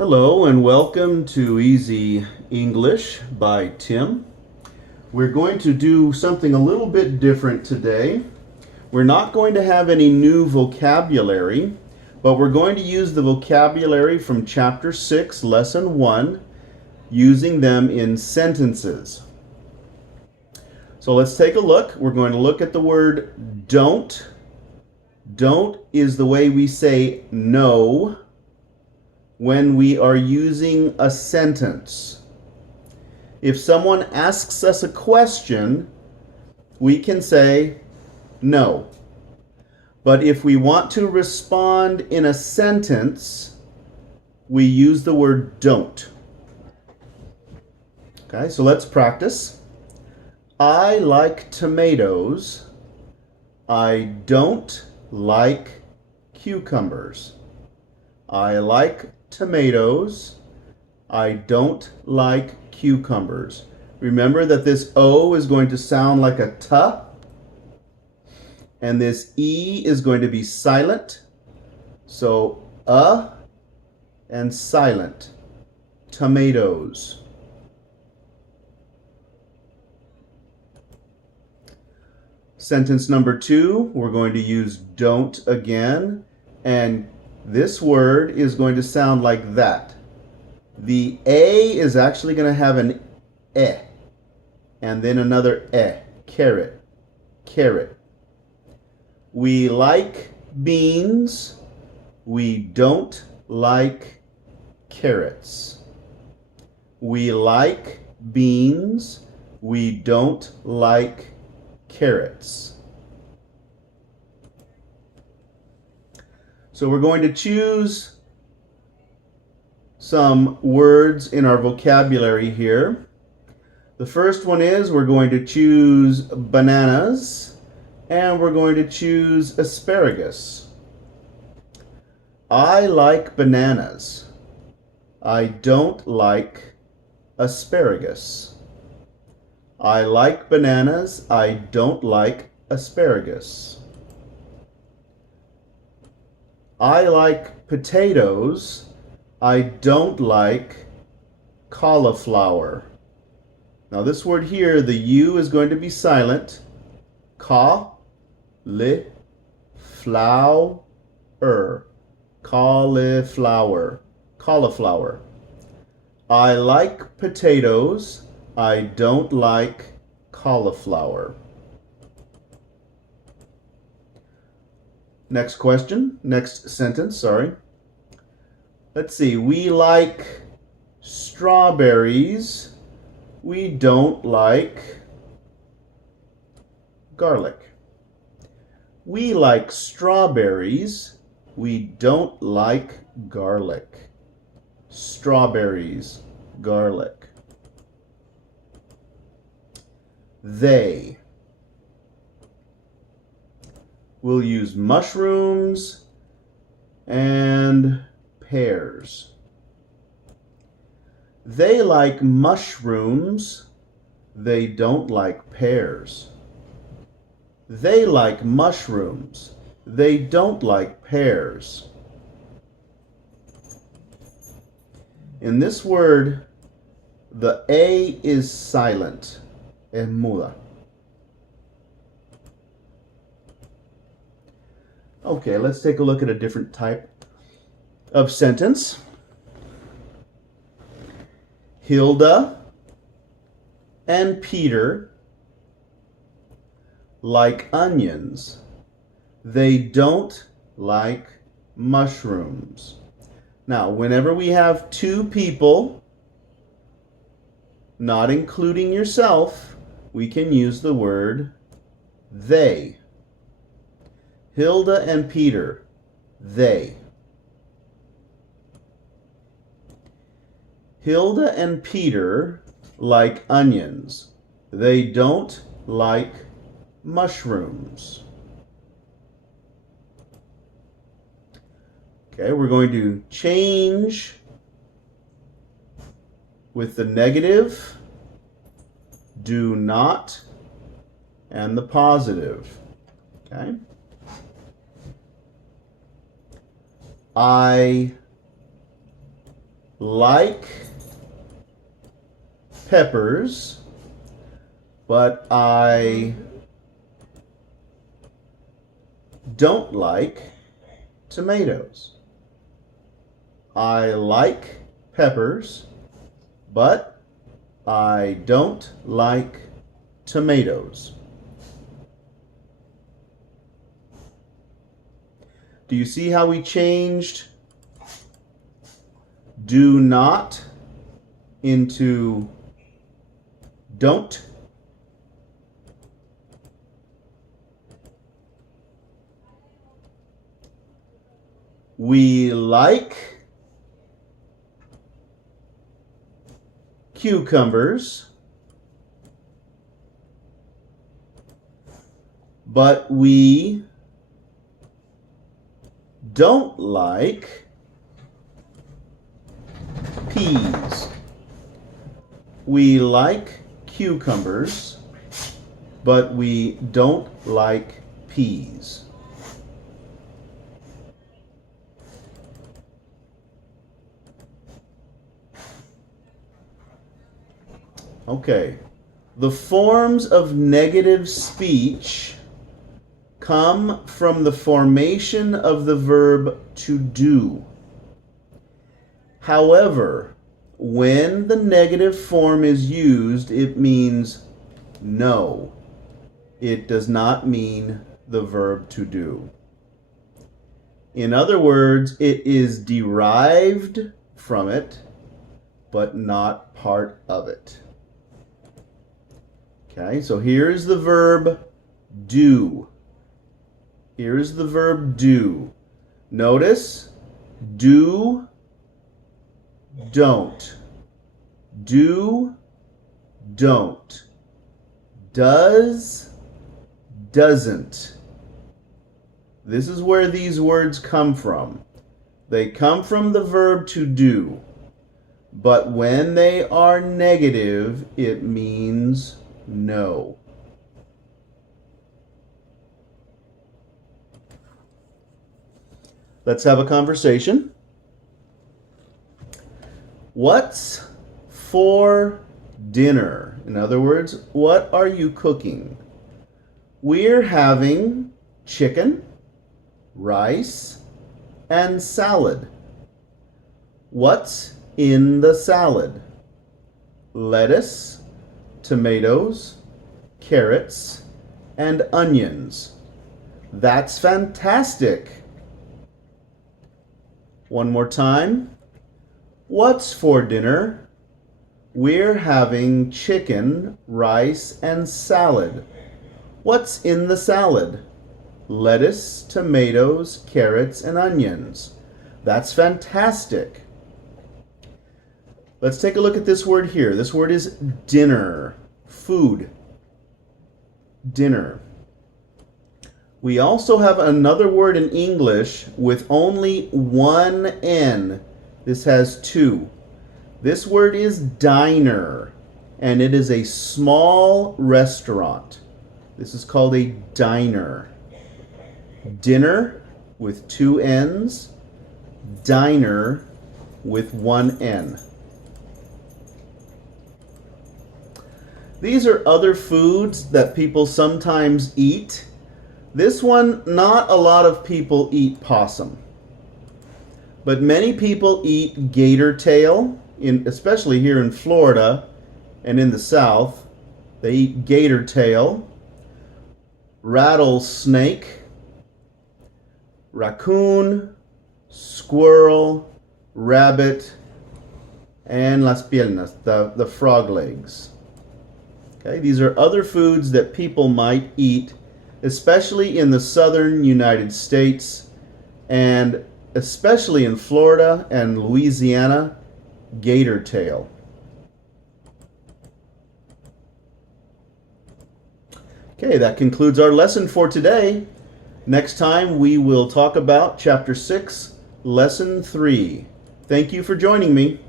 Hello and welcome to Easy English by Tim. We're going to do something a little bit different today. We're not going to have any new vocabulary, but we're going to use the vocabulary from Chapter 6, Lesson 1, using them in sentences. So let's take a look. We're going to look at the word don't. Don't is the way we say no when we are using a sentence. If someone asks us a question, we can say no. But if we want to respond in a sentence, we use the word don't. Okay, so let's practice. I like tomatoes. I don't like cucumbers. I like tomatoes. I don't like cucumbers. Remember that this O is going to sound like a T, and this E is going to be silent. So, and silent. Tomatoes. Sentence number 2, we're going to use don't again, and this word is going to sound like that. The A is actually going to have an E, and then another E, carrot, carrot. We like beans. We don't like carrots. We like beans. We don't like carrots. So we're going to choose some words in our vocabulary here. The first one is we're going to choose bananas, and we're going to choose asparagus. I like bananas. I don't like asparagus. I like bananas. I don't like asparagus. I like potatoes. I don't like cauliflower. Now this word here, the U is going to be silent. Cauliflower. Cauliflower. Cauliflower. I like potatoes. I don't like cauliflower. Next question, next sentence, sorry. Let's see, we like strawberries. We don't like garlic. We like strawberries. We don't like garlic. Strawberries, garlic. They. We'll use mushrooms and pears. They like mushrooms. They don't like pears. They like mushrooms. They don't like pears. In this word, the A is silent. Es muda. Okay, let's take a look at a different type of sentence. Hilda and Peter like onions. They don't like mushrooms. Now, whenever we have two people, not including yourself, we can use the word they. Hilda and Peter, they. Hilda and Peter like onions. They don't like mushrooms. Okay, we're going to change with the negative, do not, and the positive. Okay? I like peppers, but I don't like tomatoes. I like peppers, but I don't like tomatoes. Do you see how we changed do not into don't? We like cucumbers, but we don't like peas. We like cucumbers, but we don't like peas. Okay. The forms of negative speech come from the formation of the verb to do. However, when the negative form is used, it means no. It does not mean the verb to do. In other words, it is derived from it, but not part of it. Okay, so here's the verb do. Here's the verb do. Notice, do, don't. Do, don't. Does, doesn't. This is where these words come from. They come from the verb to do. But when they are negative, it means no. Let's have a conversation. What's for dinner? In other words, what are you cooking? We're having chicken, rice, and salad. What's in the salad? Lettuce, tomatoes, carrots, and onions. That's fantastic. One more time. What's for dinner? We're having chicken, rice, and salad. What's in the salad? Lettuce, tomatoes, carrots, and onions. That's fantastic. Let's take a look at this word here. This word is dinner, food, dinner. We also have another word in English with only one N. This has two. This word is diner, and it is a small restaurant. This is called a diner. Dinner with two N's, diner with one N. These are other foods that people sometimes eat. This one, not a lot of people eat possum. But many people eat gator tail, especially here in Florida and in the South. They eat gator tail, rattlesnake, raccoon, squirrel, rabbit, and las piernas, the frog legs. Okay, these are other foods that people might eat, especially in the southern United States, and especially in Florida and Louisiana, gator tail. Okay, that concludes our lesson for today. Next time we will talk about Chapter 6, Lesson 3. Thank you for joining me.